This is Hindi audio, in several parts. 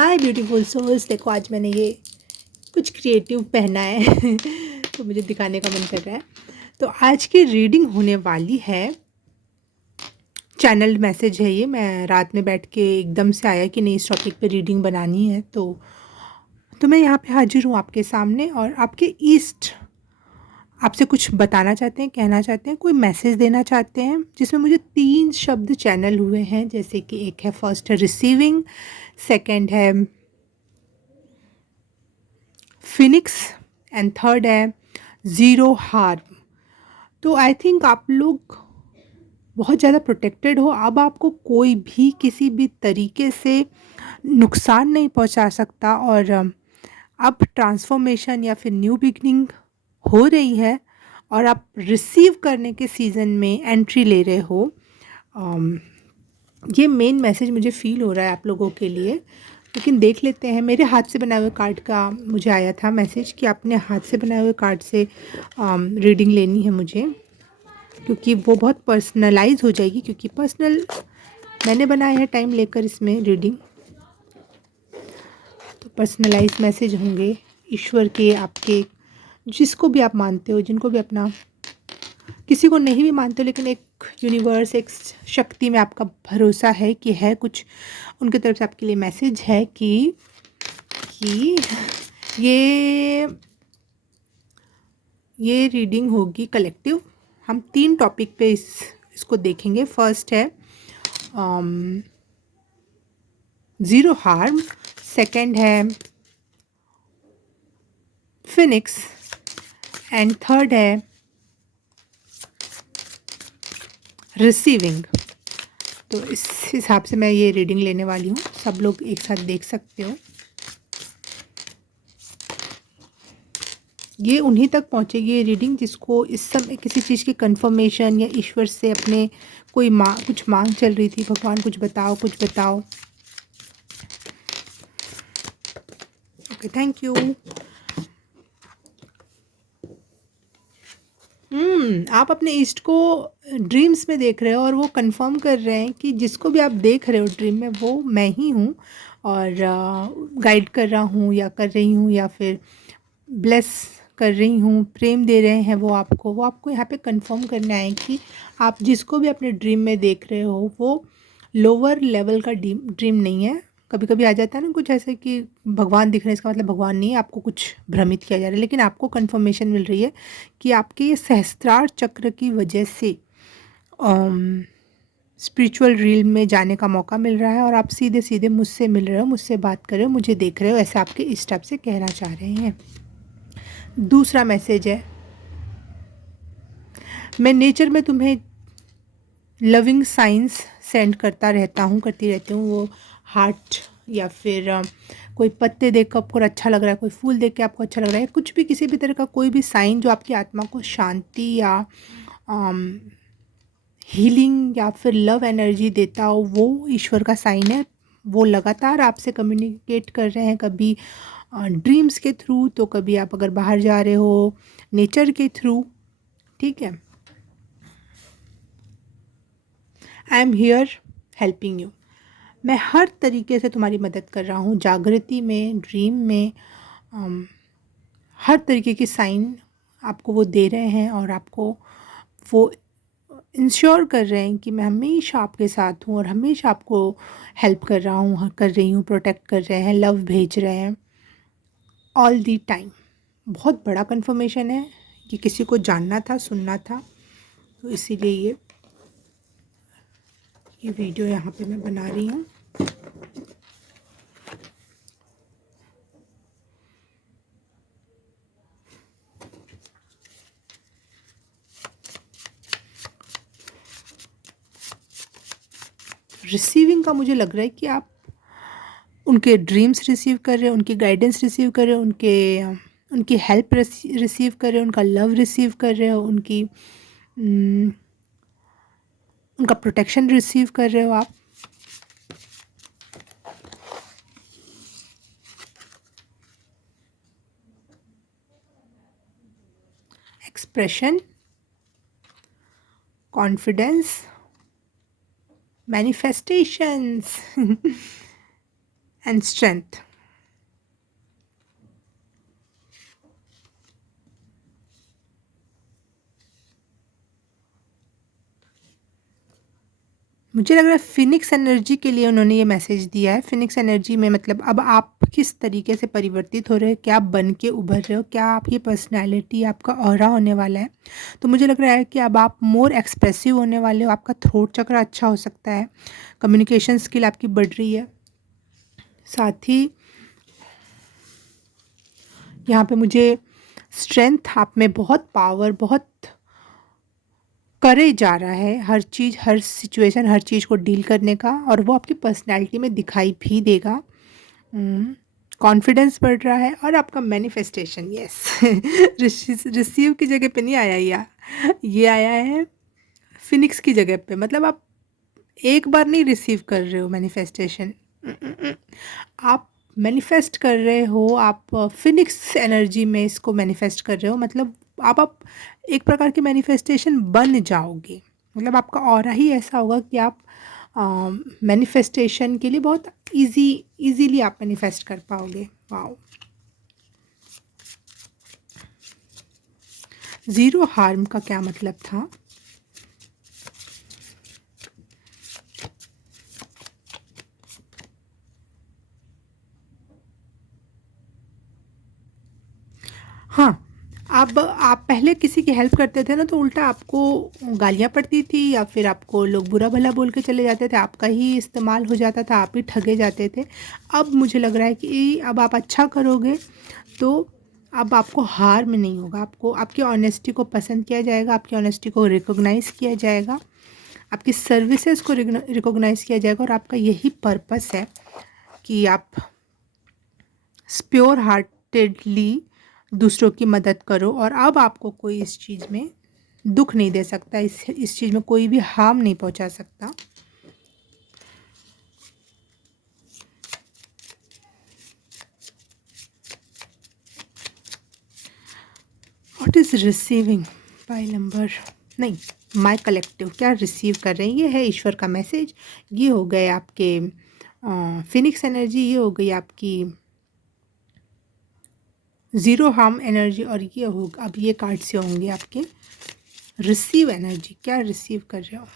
हाय ब्यूटीफुल सोल्स। देखो आज मैंने ये कुछ क्रिएटिव पहना है तो मुझे दिखाने का मन कर रहा है। तो आज की रीडिंग होने वाली है, चैनल्ड मैसेज है ये। मैं रात में बैठ के एकदम से आया कि नहीं इस टॉपिक पे रीडिंग बनानी है, तो मैं यहाँ पे हाजिर हूँ आपके सामने। और आपके ईस्ट आपसे कुछ बताना चाहते हैं, कहना चाहते हैं, कोई मैसेज देना चाहते हैं, जिसमें मुझे 3 शब्द चैनल हुए हैं। जैसे कि एक है, फर्स्ट है रिसीविंग, सेकंड है फिनिक्स एंड थर्ड है ज़ीरो हार्म। तो आई थिंक आप लोग बहुत ज़्यादा प्रोटेक्टेड हो। अब आपको कोई भी किसी भी तरीके से नुकसान नहीं पहुंचा सकता। और अब ट्रांसफॉर्मेशन या फिर न्यू बिगनिंग हो रही है और आप रिसीव करने के सीज़न में एंट्री ले रहे हो। अम, ये मेन मैसेज मुझे फ़ील हो रहा है आप लोगों के लिए। लेकिन देख लेते हैं। मेरे हाथ से बनाए हुए कार्ड का मुझे आया था मैसेज कि अपने हाथ से बनाए हुए कार्ड से रीडिंग लेनी है मुझे, क्योंकि वो बहुत पर्सनलाइज हो जाएगी। क्योंकि पर्सनल मैंने बनाया है टाइम लेकर इसमें रीडिंग, तो पर्सनलाइज मैसेज होंगे ईश्वर के, आपके, जिसको भी आप मानते हो, जिनको भी अपना, किसी को नहीं भी मानते हो, लेकिन एक यूनिवर्स, एक शक्ति में आपका भरोसा है कि है कुछ उनकी तरफ से आपके लिए मैसेज है कि ये ये रीडिंग होगी कलेक्टिव। हम 3 टॉपिक पे इसको देखेंगे। फर्स्ट है ज़ीरो हार्म, सेकंड है फिनिक्स एंड थर्ड है रिसीविंग। तो इस हिसाब से मैं ये रीडिंग लेने वाली हूँ। सब लोग एक साथ देख सकते हो। ये उन्हीं तक पहुँचेगी ये रीडिंग जिसको इस समय किसी चीज़ की कंफर्मेशन या ईश्वर से अपने कोई कुछ मांग चल रही थी। भगवान कुछ बताओ, कुछ बताओ। Okay, thank you. आप अपने ईस्ट को ड्रीम्स में देख रहे हो और वो कंफर्म कर रहे हैं कि जिसको भी आप देख रहे हो ड्रीम में, वो मैं ही हूँ। और गाइड कर रहा हूँ या कर रही हूँ, या फिर ब्लेस कर रही हूँ, प्रेम दे रहे हैं वो आपको यहाँ पे कंफर्म करना है कि आप जिसको भी अपने ड्रीम में देख रहे हो वो लोअर लेवल का ड्रीम नहीं है। कभी कभी आ जाता है ना कुछ ऐसे कि भगवान दिख रहे हैं, इसका मतलब भगवान नहीं है, आपको कुछ भ्रमित किया जा रहा है। लेकिन आपको कंफर्मेशन मिल रही है कि आपके ये सहस्त्रार चक्र की वजह से स्पिरिचुअल रील में जाने का मौका मिल रहा है और आप सीधे सीधे मुझसे मिल रहे हो, मुझसे बात कर रहे हो, मुझे देख रहे हो, ऐसे आपके इष्ट आपसे कहना चाह रहे हैं। दूसरा मैसेज है, मैं नेचर में तुम्हें लविंग साइंस सेंड करता रहता हूँ, करती रहती हूँ। वो हार्ट या फिर कोई पत्ते देख कर आपको अच्छा लग रहा है, कोई फूल देख के आपको अच्छा लग रहा है, कुछ भी, किसी भी तरह का कोई भी साइन जो आपकी आत्मा को शांति या हीलिंग या फिर लव एनर्जी देता हो, वो ईश्वर का साइन है। वो लगातार आपसे कम्युनिकेट कर रहे हैं, कभी ड्रीम्स के थ्रू, तो कभी आप अगर बाहर जा रहे हो नेचर के थ्रू। ठीक है, I am here helping you. मैं हर तरीके से तुम्हारी मदद कर रहा हूँ, जागृति में, ड्रीम में। हर तरीके की साइन आपको वो दे रहे हैं और आपको वो इंश्योर कर रहे हैं कि मैं हमेशा आपके साथ हूँ और हमेशा आपको हेल्प कर रहा हूँ, कर रही हूँ, प्रोटेक्ट कर रहे हैं, लव भेज रहे हैं ऑल दी टाइम। बहुत बड़ा कंफर्मेशन है कि किसी को जानना था, सुनना था, तो इसीलिए ये वीडियो यहाँ पे मैं बना रही हूँ। रिसीविंग का मुझे लग रहा है कि आप उनके ड्रीम्स रिसीव कर रहे हो, उनकी गाइडेंस रिसीव कर रहे हो, उनकी हेल्प रिसीव कर रहे हो, उनका लव रिसीव कर रहे हो, उनका प्रोटेक्शन रिसीव कर रहे हो आप। Expression, confidence, manifestations and strength. मुझे लग रहा है फिनिक्स एनर्जी के लिए उन्होंने ये मैसेज दिया है। फिनिक्स एनर्जी में मतलब अब आप किस तरीके से परिवर्तित हो रहे हो, क्या बन के उभर रहे हो, क्या आपकी पर्सनैलिटी, आपका ऑरा होने वाला है। तो मुझे लग रहा है कि अब आप मोर एक्सप्रेसिव होने वाले हो, आपका थ्रोट चक्र अच्छा हो सकता है, कम्युनिकेशन स्किल आपकी बढ़ रही है। साथ ही यहाँ पे मुझे स्ट्रेंथ आप में, बहुत पावर, बहुत करेज आ रहा है हर चीज़, हर सिचुएशन, हर चीज़ को डील करने का, और वो आपकी पर्सनैलिटी में दिखाई भी देगा। कॉन्फिडेंस बढ़ रहा है और आपका मैनिफेस्टेशन, यस रिसीव की जगह पे नहीं आया ये आया है फिनिक्स की जगह पे। मतलब आप एक बार नहीं रिसीव कर रहे हो मैनिफेस्टेशन, आप मैनिफेस्ट कर रहे हो, आप फिनिक्स एनर्जी में इसको मैनिफेस्ट कर रहे हो। मतलब आप एक प्रकार की मैनिफेस्टेशन बन जाओगे। मतलब आपका ऑरा ही ऐसा होगा कि आप मैनिफेस्टेशन के लिए बहुत इजीली आप मैनिफेस्ट कर पाओगे। वाओ। ज़ीरो हार्म का क्या मतलब था? हाँ, अब आप पहले किसी की हेल्प करते थे ना, तो उल्टा आपको गालियाँ पड़ती थी या फिर आपको लोग बुरा भला बोल के चले जाते थे, आपका ही इस्तेमाल हो जाता था, आप ही ठगे जाते थे। अब मुझे लग रहा है कि अब आप अच्छा करोगे तो अब आपको हार्म नहीं होगा, आपको आपकी ऑनेस्टी को पसंद किया जाएगा, आपकी ऑनेस्टी को रिकॉग्नाइज़ किया जाएगा, आपकी सर्विसेज को रिकॉग्नाइज़ किया जाएगा, और आपका यही पर्पस है कि आप प्योर हार्टेडली दूसरों की मदद करो। और अब आपको कोई इस चीज़ में दुख नहीं दे सकता, इस चीज़ में कोई भी हार्म नहीं पहुंचा सकता। What is receiving pile number, नहीं, माय कलेक्टिव क्या रिसीव कर रहे हैं, ये है ईश्वर का मैसेज। ये हो गए आपके फिनिक्स एनर्जी, ये हो गई आपकी ज़ीरो हार्म एनर्जी, और ये हो, अब ये कार्ड से होंगे आपके रिसीव एनर्जी। क्या रिसीव कर रहे हो?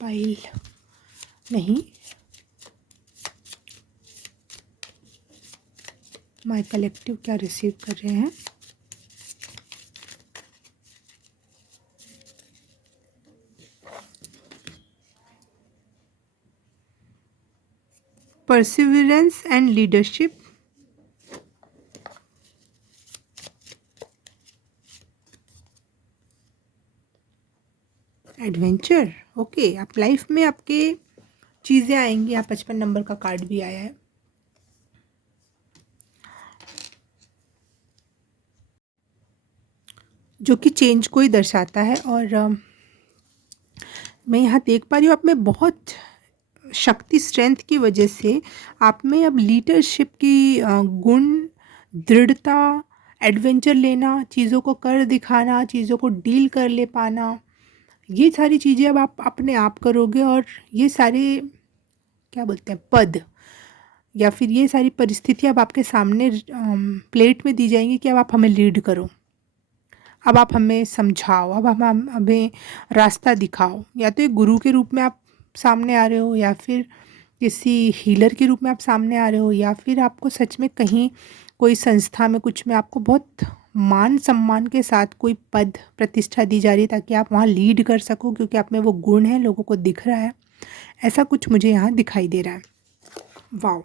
पाइल नहीं, माय कलेक्टिव क्या रिसीव कर रहे हैं? Perseverance and leadership, adventure. Okay, आप लाइफ में आपके चीज़ें आएंगी। आप 55 नंबर का कार्ड भी आया है। जो कि चेंज को ही दर्शाता है। और मैं यहाँ देख पा रही हूँ आप में बहुत शक्ति, स्ट्रेंथ की वजह से आप में अब लीडरशिप की गुण, दृढ़ता, एडवेंचर लेना, चीज़ों को कर दिखाना, चीज़ों को डील कर ले पाना, ये सारी चीज़ें अब आप अपने आप करोगे। और ये सारे क्या बोलते हैं, पद या फिर ये सारी परिस्थितियाँ अब आपके सामने प्लेट में दी जाएंगी कि अब आप हमें लीड करो, अब आप हमें समझाओ, अब हम हमें रास्ता दिखाओ। या तो एक गुरु के रूप में आप सामने आ रहे हो, या फिर किसी हीलर के रूप में आप सामने आ रहे हो, या फिर आपको सच में कहीं कोई संस्था में कुछ में आपको बहुत मान सम्मान के साथ कोई पद प्रतिष्ठा दी जा रही है, ताकि आप वहाँ लीड कर सको, क्योंकि आप में वो गुण है, लोगों को दिख रहा है। ऐसा कुछ मुझे यहाँ दिखाई दे रहा है। वाओ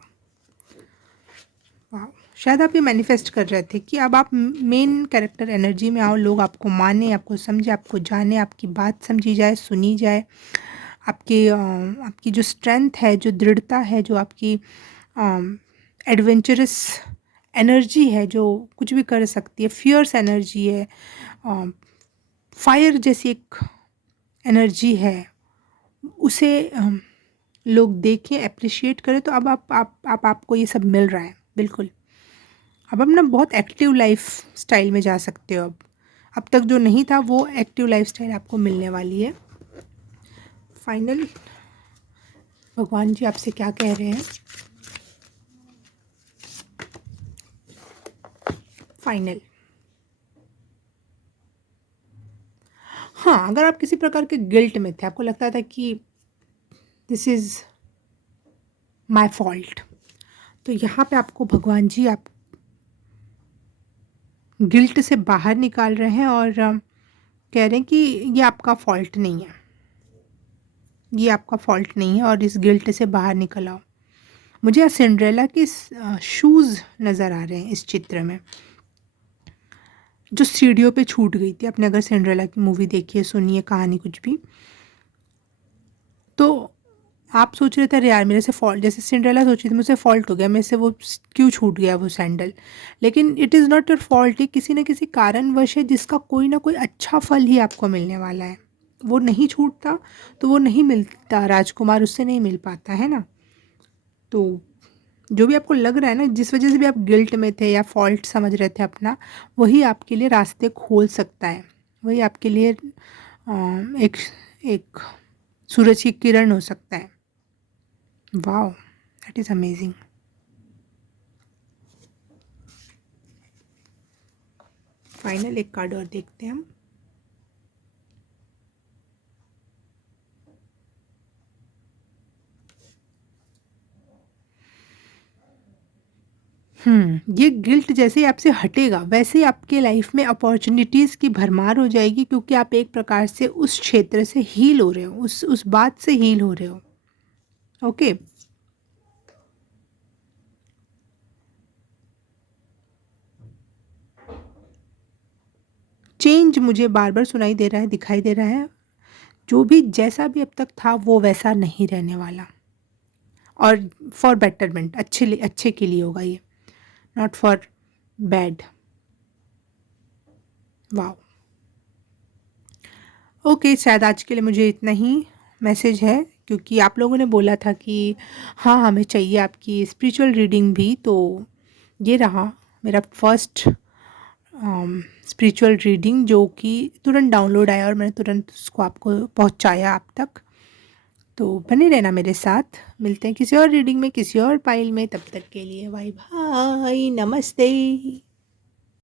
वाह, शायद आप ये मैनिफेस्ट कर रहे थे कि अब आप मेन कैरेक्टर एनर्जी में आओ, लोग आपको माने, आपको समझे, आपको जाने, आपकी बात समझी जाए, सुनी जाए। आपकी जो स्ट्रेंथ है, जो दृढ़ता है, जो आपकी एडवेंचरस एनर्जी है, जो कुछ भी कर सकती है, फियर्स एनर्जी है, फायर जैसी एक एनर्जी है, उसे लोग देखें, अप्रिशिएट करें। तो अब आपको ये सब मिल रहा है। बिल्कुल, अब आप ना बहुत एक्टिव लाइफ स्टाइल में जा सकते हो। अब तक जो नहीं था वो एक्टिव लाइफ स्टाइल आपको मिलने वाली है। फाइनल भगवान जी आपसे क्या कह रहे हैं? फाइनल। हाँ, अगर आप किसी प्रकार के गिल्ट में थे, आपको लगता था कि दिस इज़ माय फॉल्ट, तो यहाँ पे आपको भगवान जी आप गिल्ट से बाहर निकाल रहे हैं और कह रहे हैं कि ये आपका फॉल्ट नहीं है, ये आपका फॉल्ट नहीं है और इस गिल्ट से बाहर निकल आओ। मुझे यहाँ सिंड्रेला के शूज़ नज़र आ रहे हैं इस चित्र में, जो सीढ़ियों पे छूट गई थी। आपने अगर सिंड्रेला की मूवी देखी है, सुनी है कहानी कुछ भी, तो आप सोच रहे थे अरे यार मेरे से फॉल्ट, जैसे सिंड्रेला सोची थी मुझसे फॉल्ट हो गया, मेरे से वो क्यों छूट गया वो सैंडल, लेकिन it is not your fault. ये किसी न किसी कारणवश है जिसका कोई ना कोई अच्छा फल ही आपको मिलने वाला है। वो नहीं छूटता तो वो नहीं मिलता, राजकुमार उससे नहीं मिल पाता है ना। तो जो भी आपको लग रहा है ना, जिस वजह से भी आप गिल्ट में थे या फॉल्ट समझ रहे थे अपना, वही आपके लिए रास्ते खोल सकता है, वही आपके लिए एक एक सूरज की किरण हो सकता है। Wow, that is amazing. Final एक कार्ड और देखते हैं हम। ये गिल्ट जैसे ही आपसे हटेगा वैसे ही आपके लाइफ में अपॉर्चुनिटीज़ की भरमार हो जाएगी, क्योंकि आप एक प्रकार से उस क्षेत्र से हील हो रहे हो, उस बात से हील हो रहे हो। ओके। चेंज मुझे बार बार सुनाई दे रहा है, दिखाई दे रहा है। जो भी जैसा भी अब तक था वो वैसा नहीं रहने वाला, और फॉर बेटरमेंट, अच्छे के लिए होगा ये, not for bad. Wow. Okay, शायद आज के लिए मुझे इतना ही मैसेज है, क्योंकि आप लोगों ने बोला था कि हाँ हमें चाहिए आपकी स्पिरिचुअल रीडिंग भी, तो ये रहा मेरा फर्स्ट स्पिरिचुअल रीडिंग, जो कि तुरंत डाउनलोड आया और मैंने तुरंत उसको आपको पहुंचाया आप तक। तो बने रहना मेरे साथ, मिलते हैं किसी और रीडिंग में, किसी और पाइल में, तब तक के लिए बाय बाय, नमस्ते।